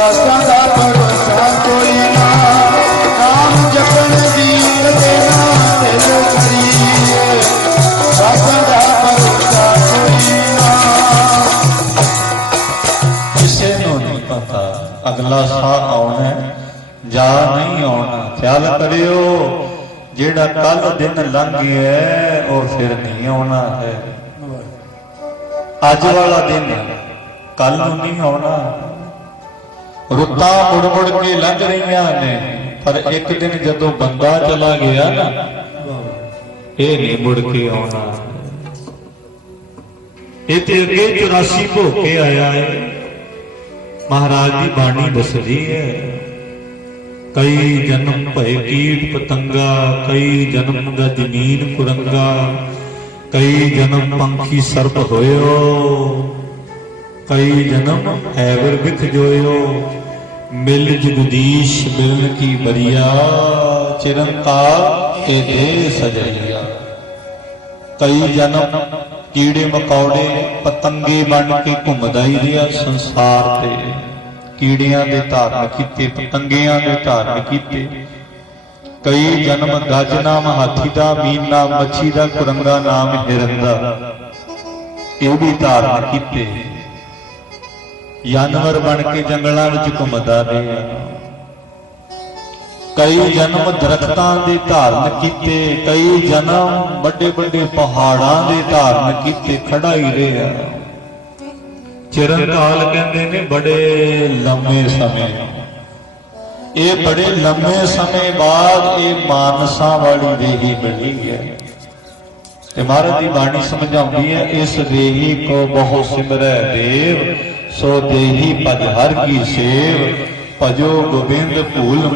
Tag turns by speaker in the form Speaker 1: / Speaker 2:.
Speaker 1: ਸਾਸਾਂ ਦਾ ਭਰੋਸਾ ਕੋਈ ਨਾ। ਨਾਮ ਜਪਣ ਦੀ ਕਦੇ ਨਾ ਢਿੱਲ ਕਰੀਏ ਸਾਸਾਂ ਦਾ ਭਰੋਸਾ ਕੋਈ ਨਾ।
Speaker 2: ਕਿਸੇ ਨੂੰ ਨਹੀਂ ਪਤਾ, ਅਗਲਾ ਸਾਹ ਆਉਣਾ ਹੈ ਨਹੀਂ ਆਉਣਾ। ਖਿਆਲ ਕਰਿਓ, ਜਿਹੜਾ ਕੱਲ ਦਿਨ ਲੰਘ ਗਿਆ ਉਹ ਫਿਰ ਨਹੀਂ ਆਉਣਾ ਹੈ। ਅੱਜ ਵਾਲਾ ਦਿਨ ਕੱਲ ਨੂੰ ਨਹੀਂ ਆਉਣਾ। ਰੁੱਤਾਂ ਮੁੜ ਮੁੜ ਕੇ ਲੰਘ ਰਹੀਆਂ ਨੇ। ਪਰ ਇੱਕ ਦਿਨ ਜਦੋਂ ਬੰਦਾ ਚਲਾ ਗਿਆ ਨਾ, ਇਹ ਨਹੀਂ ਮੁੜ ਕੇ ਆਉਣਾ। ਇਹ ਤੇ ਅੱਗੇ 84 ਭੋਗ ਕੇ ਆਇਆ ਹੈ ਮਹਾਰਾਜ ਦੀ ਬਾਣੀ ਦੱਸਦੀ ਹੈ ਕਈ ਜਨਮ ਭਏ ਕੀਟ ਪਤੰਗਾ, ਕਈ ਜਨਮ ਦਾ ਜ਼ਮੀਨ ਕੁਰੰਗਾ, ਕਈ ਜਨਮ ਪੰਖੀ ਸਰਪ ਹੋਇਓ। ਕਈ ਜਨਮ ਐਵਰ ਵਿਖ ਜੋਇਓ, ਮਿਲ ਜਗਦੀਸ਼ ਮਿਲਨ ਕੀ ਬਰੀਆ ਚਿਰੰਕਾਰ ਤੇ ਦੇ ਸਜਈਆ ਕਈ ਜਨਮ ਕੀੜੇ ਮਕੌੜੇ, ਪਤੰਗੇ ਬਣ ਕੇ ਘੁੰਮਦਾ ਹੀ ਰਿਹਾ ਸੰਸਾਰ ਤੇ। ਕੀੜਿਆਂ ਦੇ ਧਾਰਨ ਕੀਤੇ, ਪਤੰਗਿਆਂ ਦੇ ਧਾਰਨ ਕੀਤੇ। ਕਈ ਜਨਮ ਗੱਜ ਨਾਮ ਹਾਥੀ ਦਾ, ਮੀਨ ਨਾਮ ਮੱਛੀ ਦਾ, ਕੁਰੰਗਾ ਨਾਮ ਹਿਰਨ ਦਾ ਇਹ ਵੀ ਧਾਰਨ ਕੀਤੇ। ਜਾਨਵਰ ਬਣ ਕੇ ਜੰਗਲਾਂ ਵਿੱਚ ਘੁੰਮਦਾ ਰਿਹਾ। ਕਈ ਜਨਮ ਦਰਖਤਾਂ ਦੇ ਧਾਰਨ ਕੀਤੇ, ਕਈ ਜਨਮ ਵੱਡੇ ਵੱਡੇ ਪਹਾੜਾਂ ਦੇ ਧਾਰਨ ਕੀਤੇ ਖੜਾ ਹੀ ਰਿਹਾ। ਚਿਰੰਕਾਲ ਕਹਿੰਦੇ ਨੇ, ਬੜੇ ਲੰਮੇ ਸਮੇਂ। ਇਹ ਬੜੇ ਲੰਮੇ ਸਮੇਂ ਬਾਅਦ ਇਹ ਮਾਨਸਾਂ ਵਾਲੀ ਦੇਹੀ ਮਿਲੀ ਹੈ। ਤੇ ਮਹਾਰਾਜ ਦੀ ਬਾਣੀ ਸਮਝਾਉਂਦੀ ਹੈ, ਇਸ ਦੇਹੀ ਕੋ ਬਹੁ ਸਿਮਰੈ ਦੇਵ ਸੋ ਦੇਹੀ ਭਜ ਹਰ ਕੀ ਸੇਵ ਭਜੋ ਗੋਬਿੰਦ ਭੂਲ